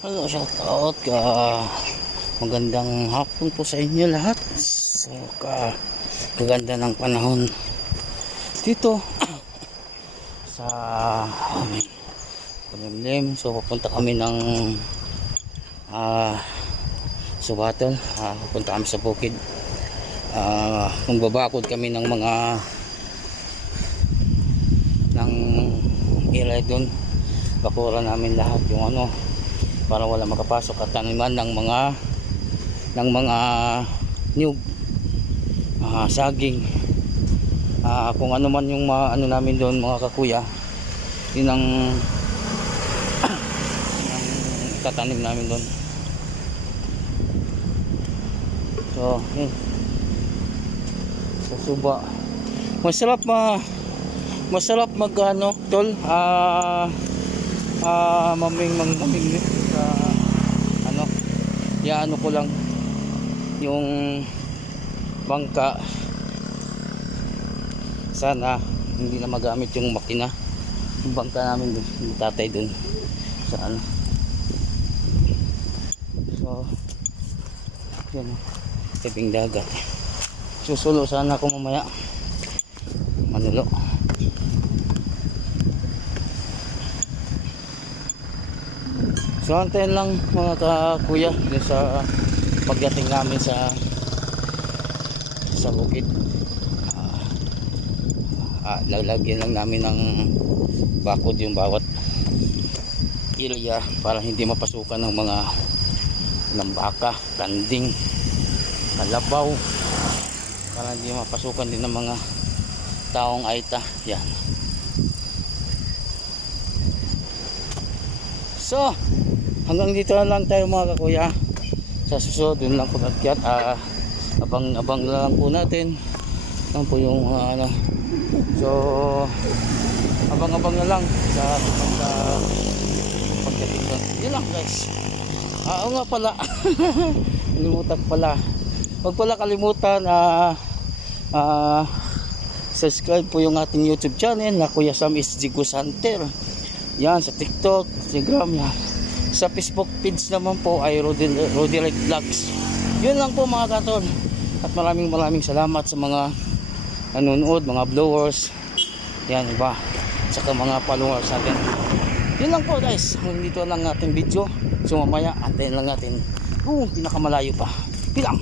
Hello, shout out magandang hapon po sa inyo lahat. So kaganda ng panahon dito sa Palimlim. So pupunta kami ng Subaton. Pupunta kami sa bukid. Magbabakod kami ng mga ilay doon. Bakura namin lahat yung para wala makapasok at taniman ng mga nyug, saging, kung ano man yung namin doon mga kakuya, yun ang itatanim namin doon. So yun, sa Suba masarap mag tol, maming sa ko lang yung bangka, sana hindi na magamit yung makina, yung bangka namin dun, yung tatay dun sa so yan, tabing dagat. Susulo sana ako mamaya, manulo. So antayin lang mga kakuya sa pagdating namin sa bukid. Lalagyan lang namin ng bakod yung bawat area para hindi mapasukan ng mga lambaka, kanding, kalabaw, para hindi mapasukan din ng mga taong aita. Yan. So hanggang dito na lang tayo mga kakuya. Sa susunod din lang kumakyat, abang lang po natin lang po yung so abang na lang sa pagdating doon. Yun lang guys. Oo nga pala kalimutan pala, huwag pala kalimutan subscribe po yung ating YouTube channel na Kuya Sam SG Ghost Hunter. Yan, sa TikTok, Instagram yan. Sa Facebook page naman po ay Roderick Vlogs. Yun lang po mga katon. At maraming salamat sa mga nanonood, mga viewers. Yan, iba. Saka mga followers natin. Yun lang po guys. Dito lang ating video. So mamaya antayin lang natin. Pinakamalayo pa. Pilang.